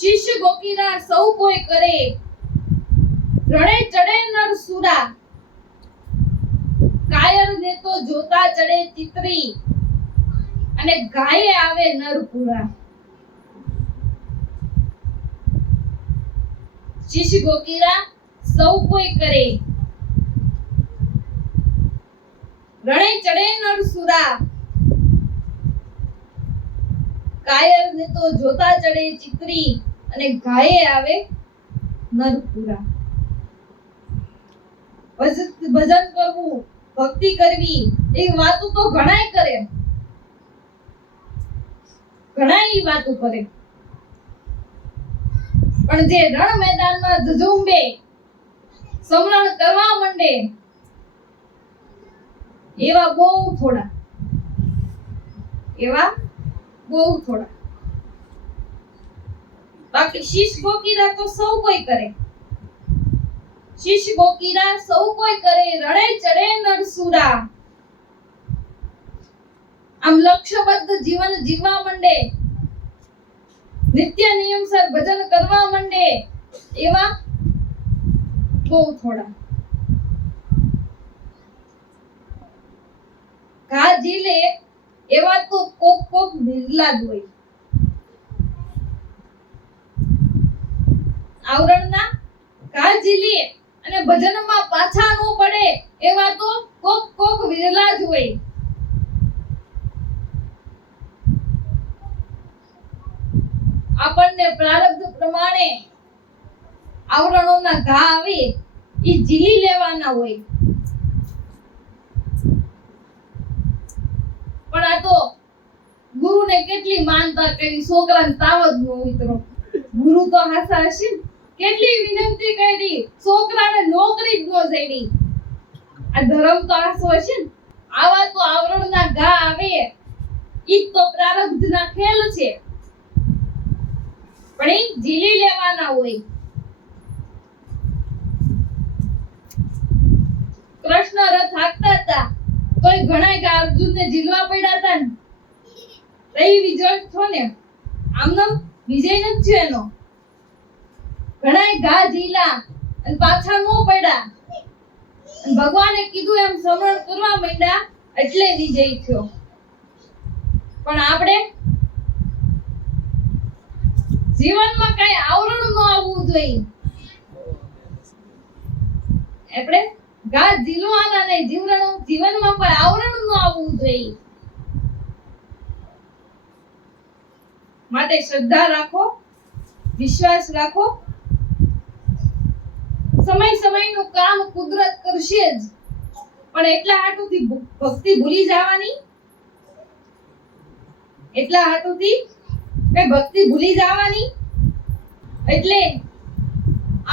શિષ્ય ગોકીરા સૌ કોઈ કરે, રણે ચડે નર સુરા, કાયર ને તો જોતા ચડે ચિત્રી, અને ગાયે આવે નરપુરા. શિષ્ય ગોકીરા સૌ કોઈ કરે, રણે ચડે નર સુરા, કાયર ને તો જોતા ચડે ચિત્રી, અને ગાયે આવે નરપુરા. ભજન કરવું, ભક્તિ કરવી એ વાતો તો ઘણાય કરે, ઘણાય વાતો કરે, પણ જે રણ મેદાનમાં ઝઝુંબે, સમરણ કરવા માંડે એવા બહુ થોડા, એવા બહુ થોડા. બાકી શિષ્ય ગોકીરા તો સૌ કોઈ કરે, શિષ્ય ગોકીરા સૌ કોઈ કરે, રણે ચડે નરસુરા. આમ લક્ષ્યબદ્ધ જીવન જીવવા માંડે, નિત્ય નિયમસર ભજન કરવા માંડે એવા બહુ થોડા. ઘા ઝીલે એવા તો કોક કોક બિરલા જ હોય. આવરણના ઘા ઝીલી અને ભજનમાં પાછા ન પડે એવા તો કોક કોક વિરલા જ હોય. આપણને પ્રારબ્ધ પ્રમાણે આવરણોના ઘા આવે એ ઝીલી લેવાના હોય. પણ આ તો ગુરુને કેટલી માનતા કરી, છોકરાને તાવ જ ન ઉતરો. ગુરુ તો હાસા હશે, કેટલી વિનંતી કરી, છોકરાને નોકરી જ ન જડી. આ ધર્મ તો હાસો હશે ને. આવા તો આવરણના ઘા આવે ઈ તો પ્રારબ્ધના ખેલ છે, પણ એ ઝીલી લેવાના હોય. કૃષ્ણ રથ હાંકતા હતા તોય ઘણા કે અર્જુનને ઝીલવા પડ્યા હતા ને. તઈ વિજય છો ને, આમનો વિજય નથી છે એનો. ઘણા ઘા ઝીલા અને પાછા નો પડ્યા, ભગવાને કીધું એમ સમરણ કરવા માંડ્યા એટલે વિજય થયો. પણ આપણે જીવનમાં કઈ આવરણ ન આવવું જોઈએ. આપણે ઘા ઝીલવાના નહીં, જીવનમાં કોઈ આવરણ ન આવવું જોઈએ. માટે શ્રદ્ધા રાખો, વિશ્વાસ રાખો. સમય સમયનું કામ કુદરત કરશે જ, પણ એટલા હાટુથી ભક્તિ ભૂલી જવાની, એટલા હાટુથી કઈ ભક્તિ ભૂલી જવાની. એટલે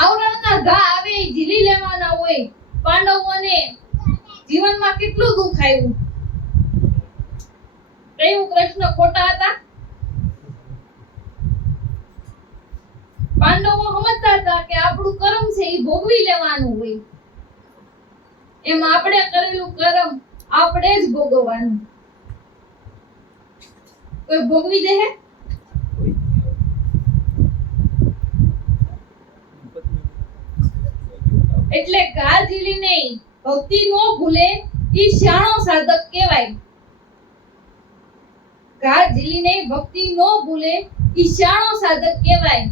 આવરણના ઘા આવે ઝીલી લેવાના હોય. પાંડવોને જીવનમાં કેટલું દુઃખ આવ્યું, કયું કૃષ્ણ ખોટા હતા? પાંડવો સમજતા હતા કે આપણું કર્મ છે એ ભોગવી લેવાનું હોય. એમ આપણે કરેલું કર્મ આપણે જ ભોગવવાનું. કોઈ ભોગવી દે? એટલે ઘા ઝીલી નહીં, ભક્તિ નો ભૂલે ઈ શાણો સાધક કહેવાય. ઘા ઝીલી નહીં, ભક્તિ નો ભૂલે ઈ શાણો સાધક કહેવાય.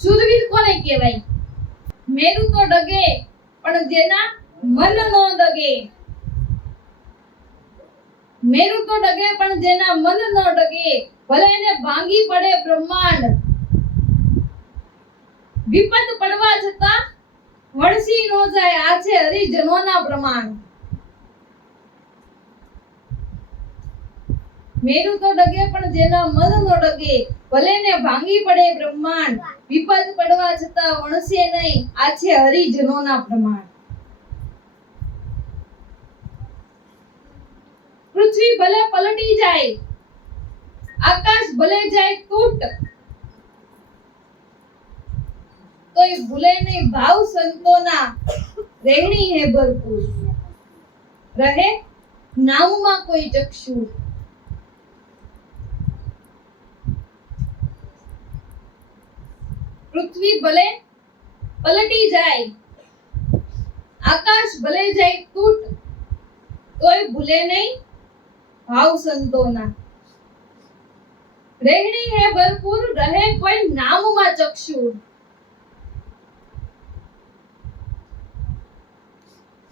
શુરવીર કોને કહેવાય? મેરુ તો ડગે પણ જેના મન નો ડગે. મેરુ તો ડગે પણ જેના મન નો ડગે, ભલે એને ભાંગી પડે બ્રહ્માંડ. વિપત પડવા છતાં વણસી નો જાય, આ છે હરિજનોના પ્રમાણ. મેરુ તો ડગે પણ જેના મન નો ડગે, ભલે ને ભાંગી પડે બ્રહ્માંડ. વિપત પડવા છતાં વણસે નહીં, આ છે હરિજનોના પ્રમાણ. પૃથ્વી ભલે પલટી જાય, આકાશ ભલે જાય તૂટ, તોય ભૂલે નહીં ભાવ સંતોના, રહેણી હે ભરપૂર. રહે નામમાં કોઈ ચક્ષુ. પૃથ્વી ભલે પલટી જાય, આકાશ ભલે જાય તૂટ, તોય ભૂલે નહીં ભાવ સંતોના. રહેણી હે ભરપૂર, રહે કોઈ નામમાં ચક્ષુર.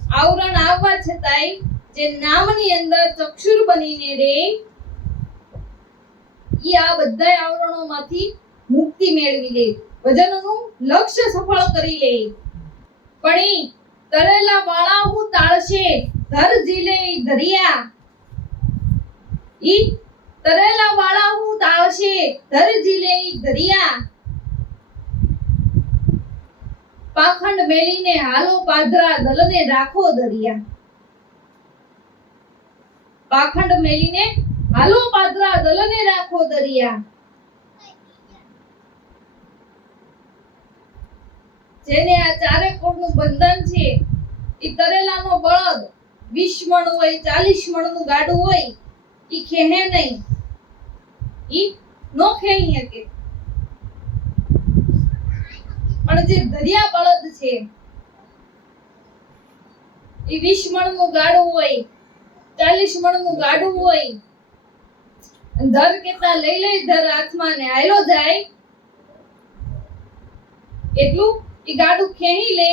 આવરણ આવવા છતાંય જે નામની અંદર ચક્ષુર બનીને રહે, ઈ આ બધા આવરણોમાંથી મુક્તિ મેળવી લે, ભજનનું લક્ષ્ય સફળ કરી લે. પણ ઈ તરેલા વાળા હું તાળશે, ધર જીલે ધરિયા. ઈ તરેલા વાળા હું તાળશે, ધર જીલે ધરિયા. પાખંડ મેલીને હાલો પાદરા, દલને રાખો દરિયા. પાખંડ મેલીને હાલો પાદરા, દલને રાખો દરિયા. જેને આ ચારે કોણનું બંધન છે, ઈ તરેલાનો બળદ 20 મણ હોય, 40 મણનું ગાડું હોય, ઈ ખેહે નહીં, ઈ નો ખેહી શકે. પણ જે દરિયા બળદ છે, ઈ 20 મણનું ગાડું હોય, 40 મણનું ગાડું હોય, ધર કેતા લઈ લઈ ધર હાથમાં ને આયલો જાય, એટલું ઈ ગાડું ખેહી લે,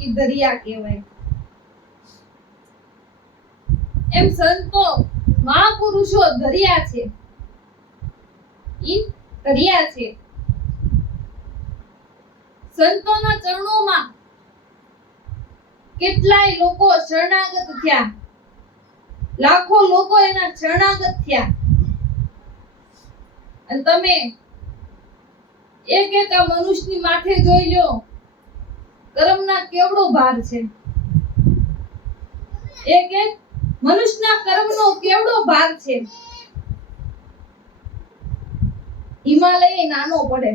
ઈ દરિયા કહેવાય. એમ સંતો મહાપુરુષો દરિયા છે, ઈ દરિયા છે. સંતોના ચરણોમાં કેટલાય લોકો શરણાગત થયા, લાખો લોકો એના શરણાગત થયા. અને તમે એક એક આ મનુષ્યની માથે જોઈ લો, કર્મના કેવડો ભાર છે. એક એક મનુષ્યના કર્મનો કેવડો ભાર છે. હિમાલય નાનો પડે,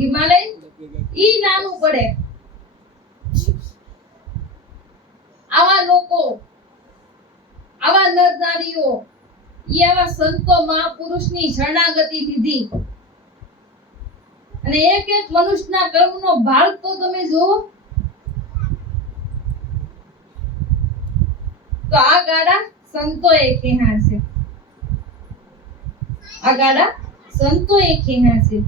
હિમાલય ઈ નાનું પડે. આવા લોકો, આવા નર નારીઓ, ઈ આવા સંતો મહાપુરુષની શરણાગતિ દીધી. અને એક એક મનુષ્યના કર્મનો ભાર તો તમે જુઓ. તો આ ગાડા સંતોએ ખેહ્યા છે, આ ગાડા સંતોએ ખેહ્યા છે.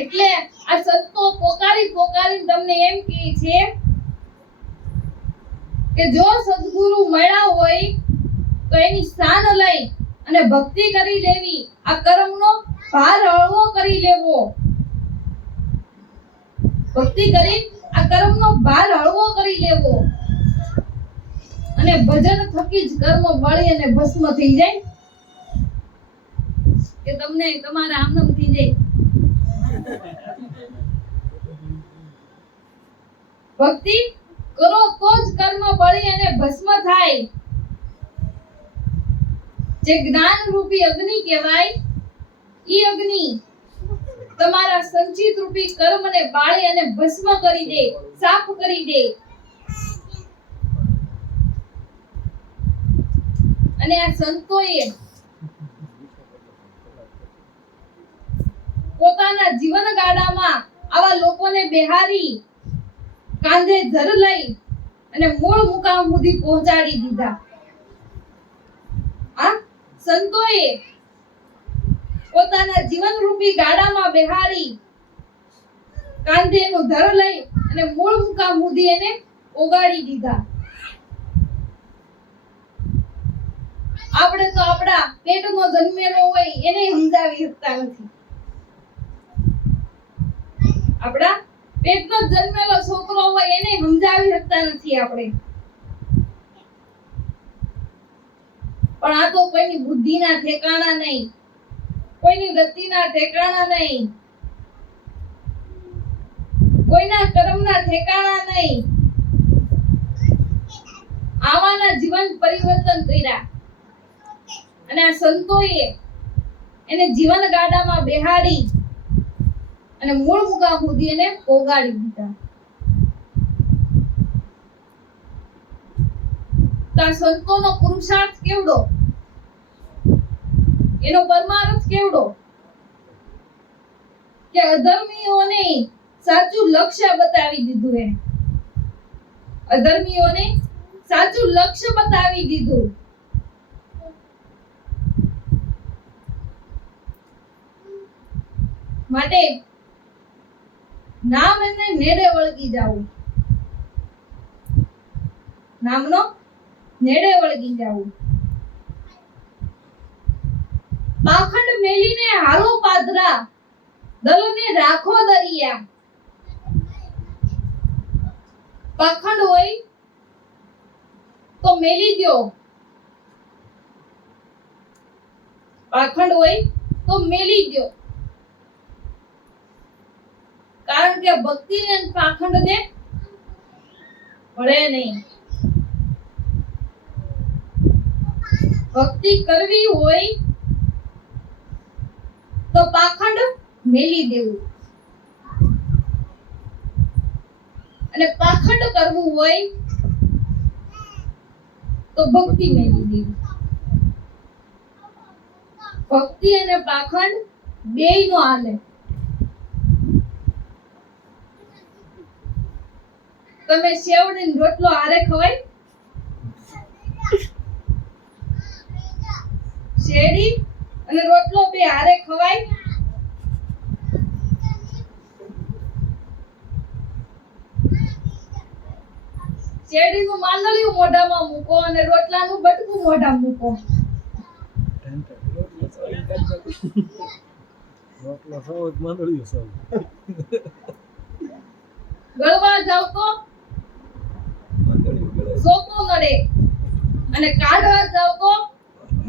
એટલે આ સંતો પોકારી પોકારી તમને એમ કહે છે કે જો સદ્ગુરુ મળ્યા હોય તો એની સ્થાન લઈ અને ભક્તિ કરી લેવી, આ કર્મનો ભાર હળવો કરી લેવો. ભક્તિ કરી આ કર્મનો ભાર હળવો કરી લેવો, અને ભજન થકી જ કર્મ બળી અને ભસ્મ થઈ જાય, કે તમને તમારા આનંદ થઈ જાય. ભક્તિ કરો તો જ કર્મ બળી અને ભસ્મ થાય. જે જ્ઞાન રૂપી અગ્નિ કહેવાય, ઈ અગ્નિ તમારા સંચિત રૂપી કર્મને બાળી અને ભસ્મ કરી દે, સાફ કરી દે. અને આ સંતોએ પોતાના જીવન ગાડામાં આવા લોકોને બેહારી, કાંધે ધર લઈ અને મૂળ મુકામ સુધી પહોંચાડી દીધા. આ સંતોએ પોતાના જીવન રૂપી ગાડામાં બેહારી, કાંધે નું ધર લઈ અને મૂળ મુકામ સુધી એને ઓગાળી દીધા. આપણે તો આપણા પેટમાં જન્મેલો હોય એને સમજાવી શકતા નથી. આપણા પેટનો જન્મેલો છોકરો હોય એને સમજાવી શકતા નથી આપણે. પણ આ તો કોઈની બુદ્ધિના ઠેકાણા નહીં, કોઈની ગતિના ઠેકાણા નહીં, કોઈના કર્મના ઠેકાણા નહીં. આવાના જીવન પરિવર્તન કર્યા. અને આ સંતોએ એને જીવન ગાડામાં બેહાડી અને મૂળ મુકામ સુધી એને પોગાડી દીધા. તો આ સંતોનો પુરુષાર્થ કેવડો, એનો પરમાર્થ કેવડો કે અધર્મીઓને સાચું લક્ષ્ય બતાવી દીધું. અધર્મીઓને સાચું લક્ષ્ય બતાવી દીધું. માટે નામ એને નેડે વળગી જાવું, નામનો નેડે વળગી જાવું. પાખંડ મેલીને હારો પાદરા, દલને રાખો દરિયા. પાખંડ હોય તો મેલી દ્યો, પાખંડ હોય તો મેલી દ્યો. કારણ કે ભક્તિ ને પાખંડ ને મળે નહીં. ભક્તિ કરવી હોય તો પાખંડ મેલી દેવું, અને પાખંડ કરવું હોય તો ભક્તિ મેલી દેવી. ભક્તિ અને પાખંડ બેય નો હાલે. તમે સેવડી રોટલો હારે ખવાય? શેરડી અને રોટલો બે હારે ખવાય? શેરડીનું માંડલિયું મોઢામાં મૂકો અને રોટલાનું બટકું મોઢામાં મૂકો. રોટલા સૌ માંડલિયું સૌ. ગળવા જાવ તો સોકો નડે, અને કાઢવા જાવ તો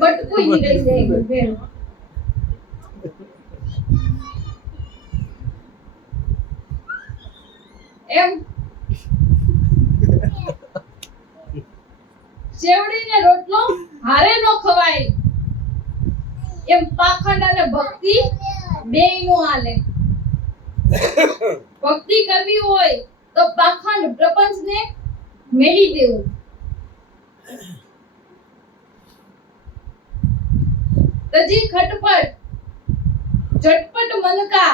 બટકું નીકળી જાય. એમ શેવડી ને રોટલો હારે નો ખવાય, એમ પાખંડ અને ભક્તિ બેય નો હાલે. ભક્તિ કરવી હોય તો પાખંડ પ્રપંચને મેલી દેવું. તજી ખટપટ झटपट मन का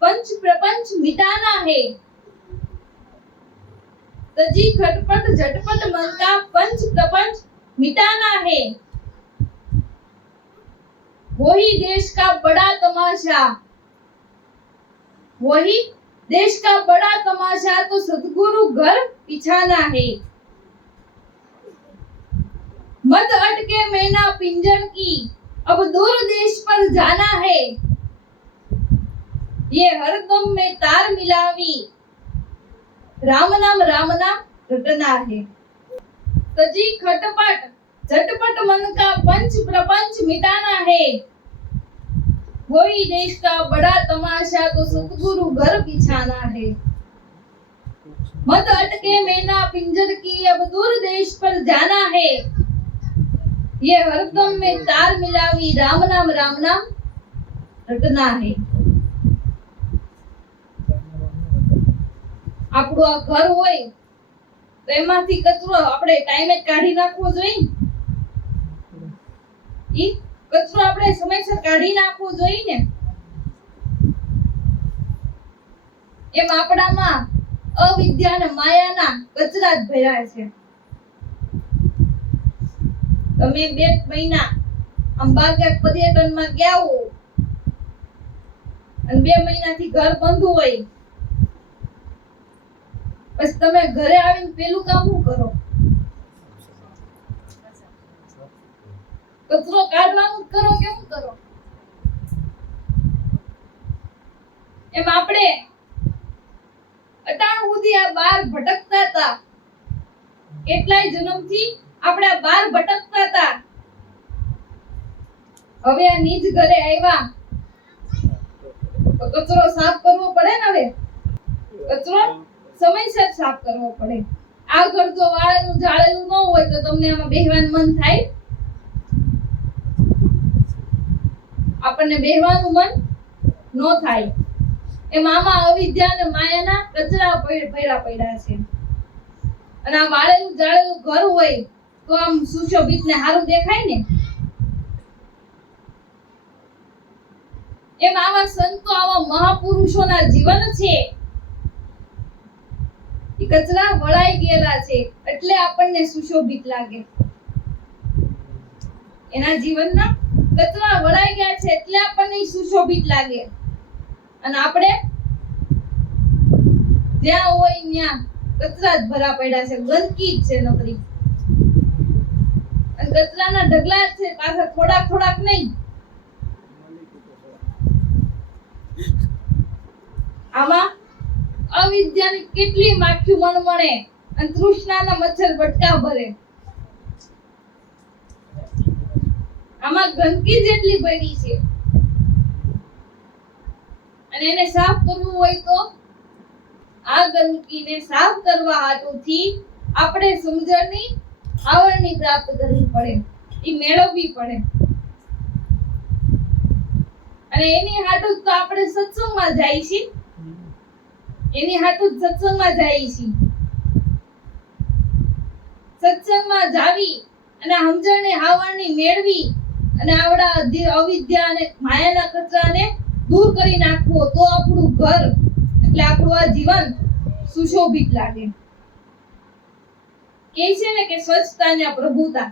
पंच प्रपंच मिटाना है. तजी खटपट झटपट मन का पंच प्रपंच मिटाना है. वही देश का बड़ा तमाशा, वही देश का बड़ा तमाशा तो सदगुरु घर पिछाना है. मत अटके मैना पिंजर की अब दूर देश पर जाना है. ये हरदम में तार मिलावी राम नाम रटना है. तजी खटपट झटपट मन का पंच प्रपंच मिटाना है. वही देश का बड़ा तमाशा तो सतगुरु घर बिछाना है. मत अटके मैना पिंजर की अब दूर देश पर जाना है. ये हरदम में तार मिलावी राम नाम रटना है. આપણું આ ઘર હોય તો એમાંથી કચરો આપણે ટાઈમે કાઢી નાખવો જોઈએ. ઈ કચરો આપણે સમયસર કાઢી નાખવો જોઈએ ને. એમ આપણામાં અવિદ્યા અને માયાના કચરા જ ભર્યા છે. તમે 2 મહિના આમ બાર પર્યટનમાં ગયા હો અને 2 મહિનાથી ઘર બંધ હોય, બસ તમે ઘરે આવીને પેલું કામ શું કરો? કચરો કાઢવાનું કરો કે શું કરો? એમ આપણે અટાણ સુધી આ બાર ભટકતા હતા. કેટલાય જન્મથી આપણે આ બાર ભટકતા હતા. હવે આ નિજ ઘરે આવ્યા તો કચરો સાફ કરવો પડે ને. હવે કચરો સમયસર સાફ કરવો પડે. આ ઘર જો વાળેલું જાળેલું ન હોય તો તમને આમાં બેહવાનું મન થાય? આપણને બેહવાનું મન ન થાય. એમ આમાં અવિદ્યા અને માયાના કચરા ભર્યા પડ્યા છે. અને આ વાળેલું જાળેલું ઘર હોય તો આમ સુશોભિત ને સારું દેખાય ને. એમ આવા સંતો આવા મહાપુરુષોના જીવન છે એ કચરા વળાઈ ગયેલા છે એટલે આપણને સુશોભિત લાગે. એના જીવનના કચરા વળાઈ ગયા છે એટલે આપણને સુશોભિત લાગે. અને આપણે જ્યાં હોય ત્યાં કચરા જ ભરા પડ્યા છે, ગંદકી જ છે નકરી. અને કચરાના ઢગલા જ છે, પાછા થોડાક થોડાક નહીં. આમાં અવિદ્યાની કેટલી માખીઓ મણમણે અને તૃષ્ણાના મચ્છર બટકા ભરે. આમાં ગંદકી જેટલી પડી છે અને એને સાફ કરવું હોય તો આ ગંદકીને સાફ કરવા હાટુથી આપણે સમજણની આવરણી પ્રાપ્ત કરવી પડે, એ મેળવવી પડે. અને એની હાટુ તો આપણે સત્સંગમાં જાય છે, એની હાટુ સત્સંગમાં જાય છે. સત્સંગમાં જાવી અને સમજણની આવરણી મેળવી અને આવડા અવિદ્યા અને માયાના કચરાને દૂર કરી નાખવો તો આપણું ઘર એટલે આપણું આ જીવન સુશોભિત લાગે. કહે છે ને કે સ્વચ્છતા ને પ્રભુતા,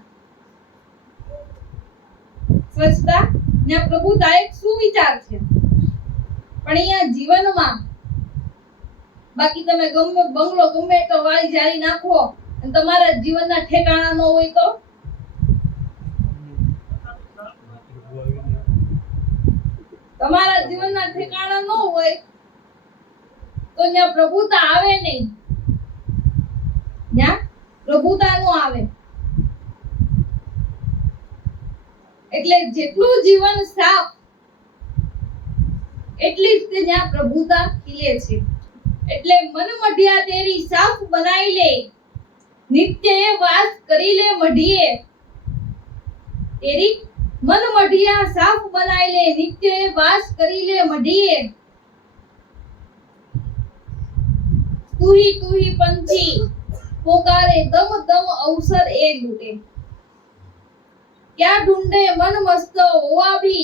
સ્વચ્છતા ને પ્રભુતા એક સુવિચાર છે. પણ અહીંયા જીવનમાં બાકી તમે ગમે બંગલો ગમે તો વાળી જાળી નાખો અને તમારા જીવનના ઠેકાણા ન હોય તો તમારા જીવનના ઠેકાણા ન હોય તો ત્યાં પ્રભુતા આવે નહીં. ત્યાં પ્રભુતા નો આવે. એટલે જેટલું જીવન સાફ એટલી જ ત્યાં પ્રભુતા ખીલે છે. એટલે મન મઢિયા તેરી સાફ બનાઈ લે, નિત્ય એ વાસ કરી લે મઢીએ. તેરી મન મઢિયા સાફ બનાઈ લે, નિત્ય એ વાસ કરી લે મઢીએ. તુહી પંછી પોકારે દમ દમ અવસર એ લૂટે. क्या ढूंढे मन मस्त होवा भी,